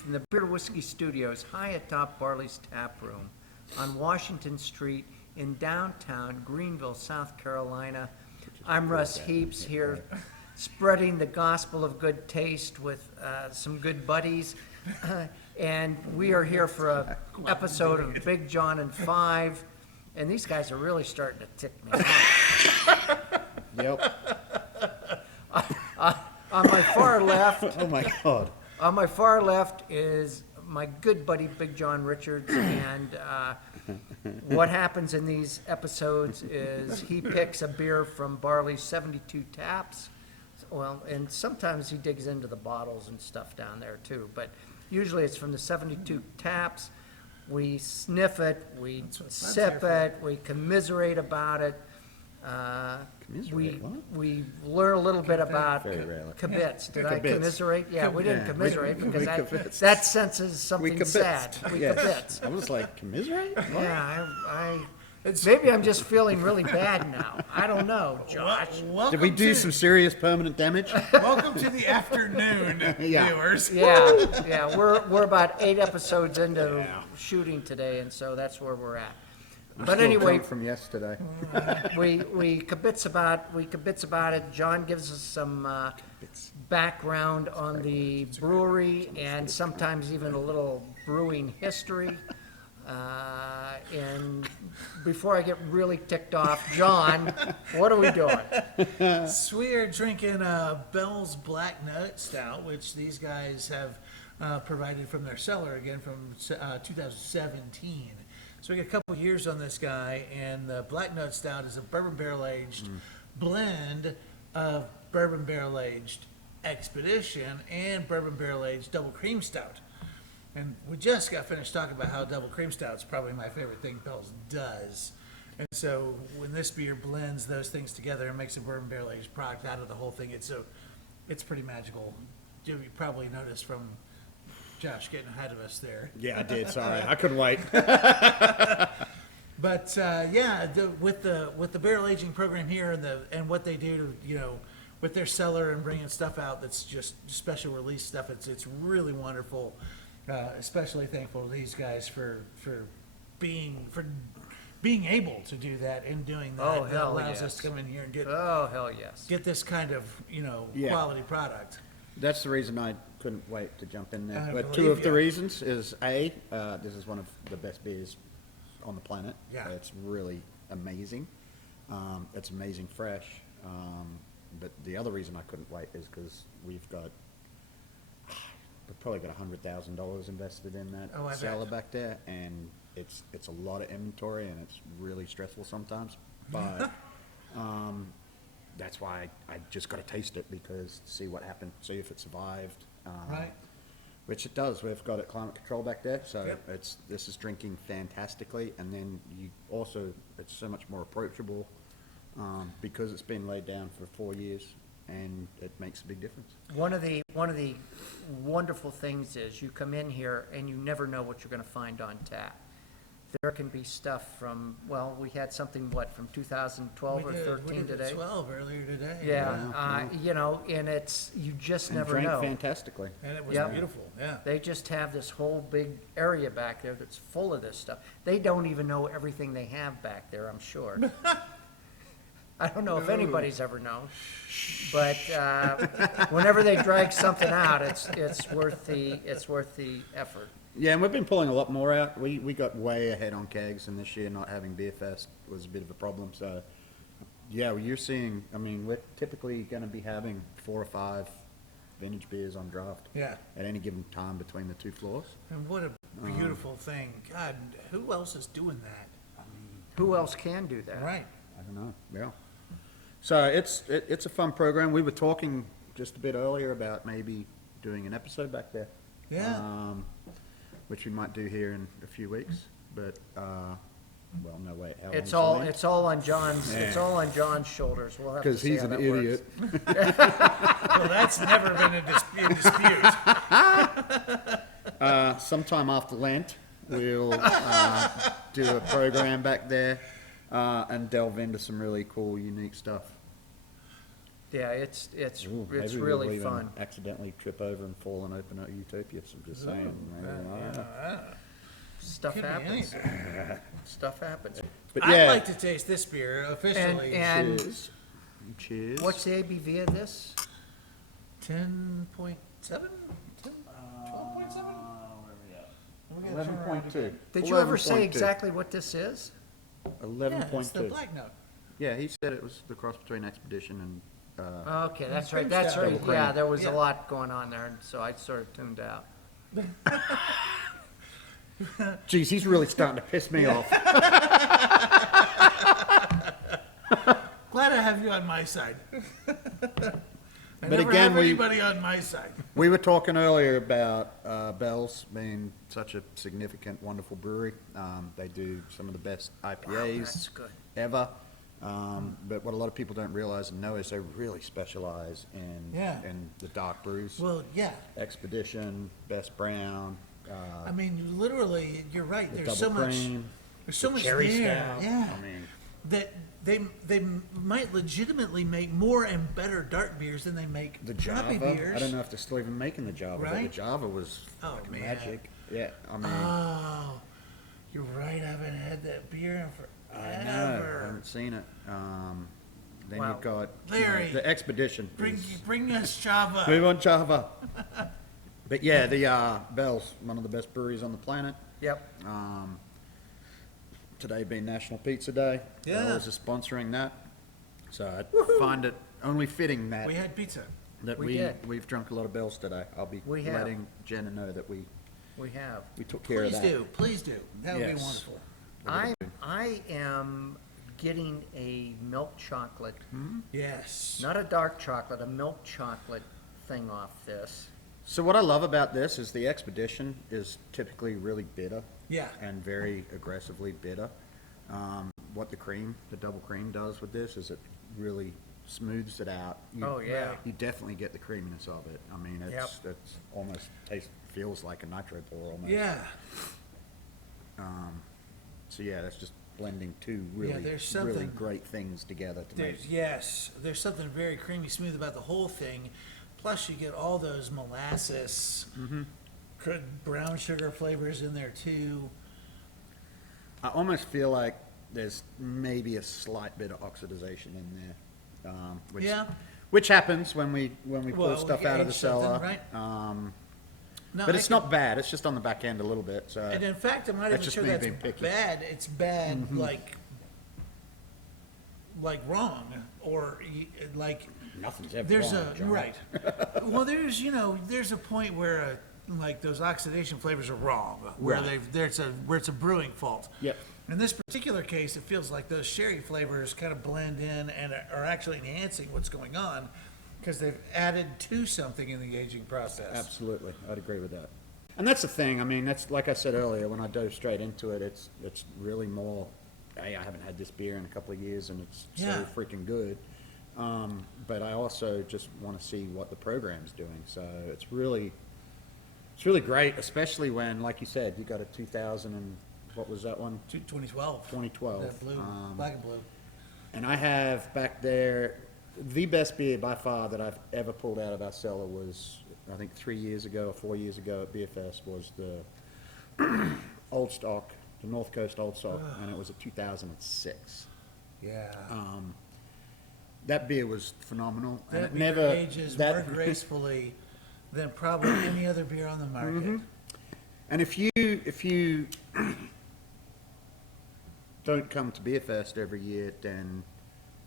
from the Beer Whiskey Studios, high atop Barley's Taproom on Washington Street in downtown Greenville, South Carolina. I'm Russ Heaps here, spreading the gospel of good taste with some good buddies. And we are here for an episode of Big John and Five. And these guys are really starting to tick me off. Yep. On my far left, Oh my God. on my far left is my good buddy Big John Richards, and what happens in these episodes is he picks a beer from Barley's 72 taps. Well, and sometimes he digs into the bottles and stuff down there too, but usually it's from the 72 taps. We sniff it, we sip it, we commiserate about it. Commiserate, what? We learn a little bit about Very rarely. kibitz. Did I Kibitz. commiserate? Yeah, we didn't Yeah, commiserate we because kibitzed. that senses something kibitzed. sad. We Yes. kibitz. I was like, commiserate? Yeah, maybe I'm just feeling really bad now. I don't know, Josh. Did we do some serious permanent damage? Welcome to the afternoon, Yeah. viewers. Yeah, we're about 8 episodes into shooting today, and so that's where we're at. But Still anyway, drunk from yesterday. we kibitz about it. John gives us some background on the brewery and sometimes even a little brewing history. And before I get really ticked off, John, what are we doing? So we are drinking Bell's Black Nut Stout, which these guys have provided from their cellar again from 2017. So we got a couple years on this guy, and the Black Nut Stout is a bourbon barrel aged blend of bourbon barrel aged Expedition and bourbon barrel aged double cream stout. And we just got finished talking about how double cream stout is probably my favorite thing Bell's does. And so when this beer blends those things together and makes a bourbon barrel aged product out of the whole thing, it's pretty magical. You probably noticed from Josh getting ahead of us there. Yeah, I did. Sorry. I couldn't wait. But with the barrel aging program here and what they do to with their cellar and bringing stuff out that's just special release stuff, it's really wonderful. Especially thankful to these guys for being able to do that and doing that. Oh, that hell allows yes. us to come in here and get Hell yes. this kind of Yeah. quality product. That's the reason I couldn't wait to jump in there. I But believe two of the ya. reasons is this is one of the best beers on the planet. Yeah. It's really amazing. It's amazing fresh. But the other reason I couldn't wait is because we've probably got $100,000 invested in that Oh, I cellar bet. back there, and it's a lot of inventory, and it's really stressful sometimes. But that's why I just got to taste it because see what happened, see if it survived. Right. Which it does. We've got it climate control back there, so Yep. this is drinking fantastically, and then it's so much more approachable because it's been laid down for 4 years, and it makes a big difference. One of the wonderful things is you come in here and you never know what you're going to find on tap. There can be stuff from, well, we had something, from 2012 or 13 we did today? 12 earlier today. Yeah, and you just And never drank know. fantastically. And it was Yep. beautiful. Yeah. They just have this whole big area back there that's full of this stuff. They don't even know everything they have back there, I'm sure. I don't know if anybody's ever known, but whenever they drag something out, it's worth the effort. Yeah, and we've been pulling a lot more out. We got way ahead on kegs, and this year not having Beer Fest was a bit of a problem. So, yeah, you're seeing, we're typically going to be having 4 or 5 vintage beers on draft Yeah. at any given time between the 2 floors. And what a beautiful thing. God, who else is doing that? Who else can do that? Right. I don't know. Yeah. So it's a fun program. We were talking just a bit earlier about maybe doing an episode back there. Yeah. Which we might do here in a few weeks. But no way. It's all on John's shoulders. We'll have to because see he's how an that idiot. works. Well, that's never been in dispute. Sometime after Lent, we'll do a program back there and delve into some really cool, unique stuff. Yeah, it's Ooh, maybe we'll really even fun. accidentally trip over and fall and open a Utopia, so I'm just saying. Stuff Could be happens. anything. Stuff happens. But I'd yeah, like to taste this beer officially. And cheers. Cheers. what's the ABV of this? 10.7? 12.7? 11.2. Did you ever say 11.2. exactly what this is? Yeah, 11.2. it's the black note. Yeah, he said it was the cross between Expedition and, Okay, that's cream right, that's stout. right. Double Yeah, cream. there was a Yeah. lot going on there, and so I sort of tuned out. geez, he's really starting to piss me off. Glad I have you on my side. I But never again, have we- anybody on my side. We were talking earlier about Bell's being such a significant, wonderful brewery. They do some of the best IPAs that's good. ever. But what a lot of people don't realize and know is they really specialize in Yeah. the dark brews. Well, yeah. Expedition, Best Brown, I mean, literally, you're right. the There's so double much. cream. There's so the much cherry there. stout. Yeah. I mean, That they might legitimately make more and better dark beers than they make the crappy Java. beers. I don't know if they're still even making the Java, but the Right? Java was Oh, like man. magic. Yeah, I mean, Oh, you're right. I haven't had that beer in I know, I forever. haven't seen it. Then Wow. you've got Larry, the Expedition. Bring is- bring us Java. Move on, Java. But yeah, the Bell's one of the best breweries on the planet. Yep. Today being National Pizza Day, Yeah. Bell's is sponsoring that. So I find it only fitting that We had pizza. We did. we've drunk a lot of Bell's today. I'll be We have. letting Jenna know that we have. took care Please of that. do. Please do. That would be Yes. wonderful. I am getting a milk chocolate, Yes. not a dark chocolate, a milk chocolate thing off this. So what I love about this is the Expedition is typically really bitter. Yeah. And very aggressively bitter. What the double cream does with this is it really smooths it out. Oh, yeah. You definitely get the creaminess of it. I mean, it's almost feels like a nitro pour almost. Yeah. So yeah, that's just blending two really, there's really something- great things together to make. There's something very creamy smooth about the whole thing. Plus, you get all those molasses, brown sugar flavors in there too. I almost feel like there's maybe a slight bit of oxidization in there. Which, Yeah. Which happens when we Well, pull stuff we out of the age something, cellar. right? No, But I it's can- not bad. It's just on the back end a little bit. So And in fact, I'm not That's even just sure me that's being picky. bad. It's bad, like wrong, or like nothing's ever there's wrong, a John. right. Well, there's a point where like those oxidation flavors are wrong, where Right. where it's a brewing fault. Yep. In this particular case, it feels like those sherry flavors kind of blend in and are actually enhancing what's going on because they've added to something in the aging process. Absolutely, I'd agree with that. And that's the thing. I mean, that's like I said earlier. When I dove straight into it, it's really more. Hey, I haven't had this beer in a couple of years, and it's Yeah. so freaking good. But I also just want to see what the program's doing. So it's really great, especially when, like you said, you got a 2000 and what was that one? 2012. 2012. That blue, black and blue. And I have back there the best beer by far that I've ever pulled out of our cellar was, I think 3 years ago or 4 years ago at Beer Fest, was the Old Stock, the North Coast Old Stock, and it was a 2006. Yeah. That beer was phenomenal. and That it beer never ages more gracefully than probably any other beer on the market. And if you don't come to Beer Fest every year, then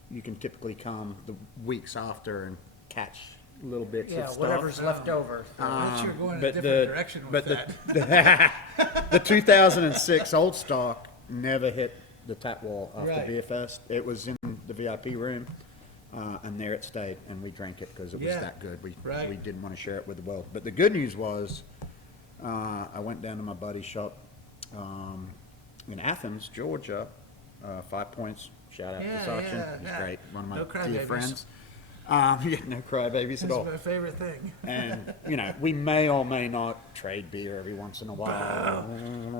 you can typically come the weeks after and catch little bits Yeah, of stuff. whatever's left over. Bet you're going in a but different direction with that. the 2006 Old Stock never hit the tap wall after Right. Beer Fest. It was in the VIP room, and there it stayed, and we drank it because it was Yeah. that good. We Right. didn't want to share it with the world. But the good news was, I went down to my buddy's shop in Athens, Georgia. 5 Points. Shout out Yeah, to Sachin. yeah, He's yeah. great. One of my No dear crybabies. friends. Yeah, no crybabies at That's all. my favorite thing. And, you know, we may or may not trade beer every once in a while.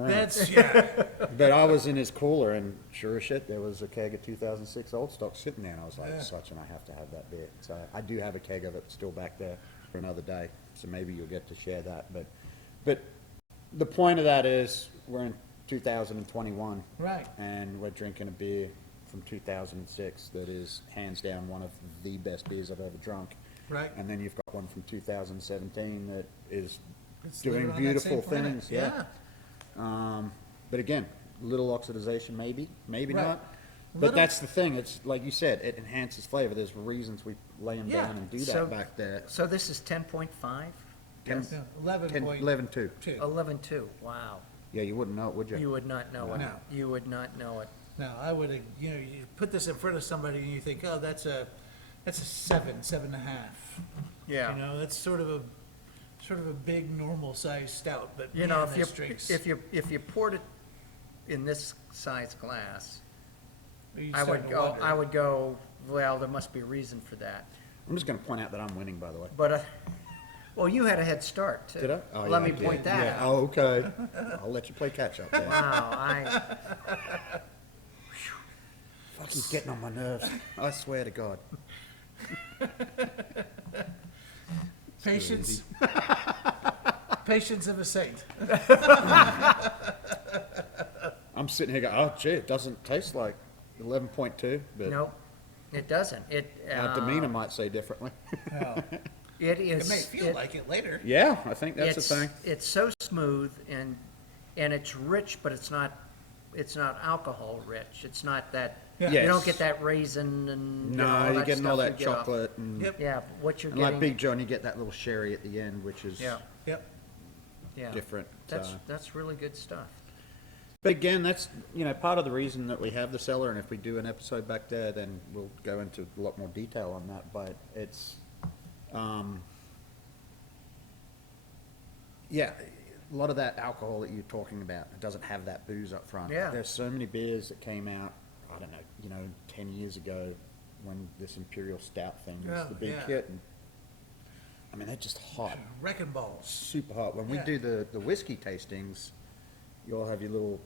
That's, yeah. But I was in his cooler, and sure as shit, there was a keg of 2006 Old Stock sitting there, and I was like, Yeah. Such, and I have to have that beer. So I do have a keg of it still back there for another day, so maybe you'll get to share that. But the point of that is, we're in 2021, Right. and we're drinking a beer from 2006 that is hands down one of the best beers I've ever drunk. Right. And then you've got one from 2017 that is It's doing living on that beautiful same planet. things. Yeah. But again, little oxidization, maybe Right. not. But Little- that's the thing. It's like you said, it enhances flavor. There's reasons we lay them Yeah. down and do that So- back there. So this is 10.5? Ten- No, 11.2. 11.2. 11.2, wow. Yeah, you wouldn't know it, would you? You would not know it. No. You would not know it. Now, I would, you know, you put this in front of somebody and you think, oh, that's a 7.5. You Yeah. know, that's sort of a big normal size stout, but You know, man, this drinks. if you poured it in this size glass, you're I would starting to go, wonder. well, there must be a reason for that. I'm just going to point out that I'm winning, by the way. But, well, you had a head start, too. Did I? Oh, Let yeah, me I did. point that Yeah. out. Oh, okay. I'll let you play catch up there. Wow, Fucking getting on my nerves. I swear to God. Patience. Patience of a saint. I'm sitting here going, oh, gee, it doesn't taste like 11.2, but nope, it doesn't. our demeanor might say differently. No. It It is. may feel like it later. Yeah, I think that's the it's, thing. It's so smooth and it's rich, but it's not alcohol rich. It's not that, Yeah. you don't Yes. get that raisin and, you know, No, all you're that getting all stuff that you get off. chocolate and, Yep. Yeah, what you're and getting. like Big John, you get that little sherry at the end, which is Yeah, Yep. yeah. different. That's really good stuff. But again, that's, you know, part of the reason that we have the cellar, and if we do an episode back there, then we'll go into a lot more detail on that, but it's, yeah, a lot of that alcohol that you're talking about, it doesn't have that booze up front. Yeah. There's so many beers that came out, I don't know, 10 years ago when this Imperial Stout thing was Yeah, the big yeah. hit, and, I mean, they're just hot. Wrecking balls. Super hot. When we Yeah. do the whiskey tastings, you all have your little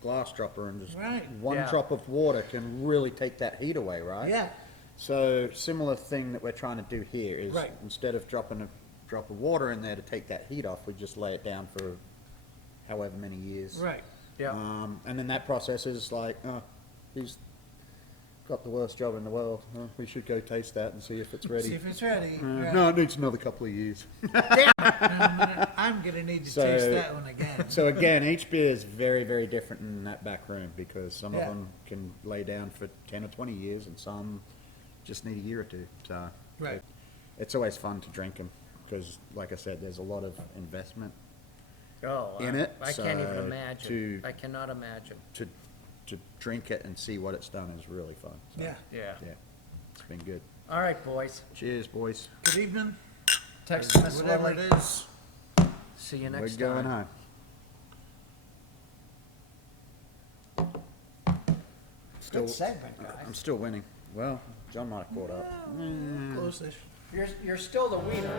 glass dropper and just Right. one Yeah. drop of water can really take that heat away, right? Yeah. So similar thing that we're trying to do here is Right. instead of dropping a drop of water in there to take that heat off, we just lay it down for however many years. Right. Yeah, And then that process is like, oh, he's got the worst job in the world. Oh, we should go taste that and see if it's See ready. if it's ready. Right. No, it needs another couple of years. I'm gonna need to So- taste that one again. So again, each beer is very, very different in that back room because some Yeah. of them can lay down for 10 or 20 years and some just need a year or two. So Right. it's always fun to drink them because, like I said, there's a lot of investment oh, in it, I can't even so imagine. I cannot imagine. to drink it and see what it's done is really fun. So, Yeah. Yeah. Yeah, it's been good. All right, boys. Cheers, boys. Good evening. Text Miss Whatever Lily. it is. See you We're next going time. home. Good segment, I'm guys. still winning. Well, John might have caught up. Close-ish. You're still the wiener.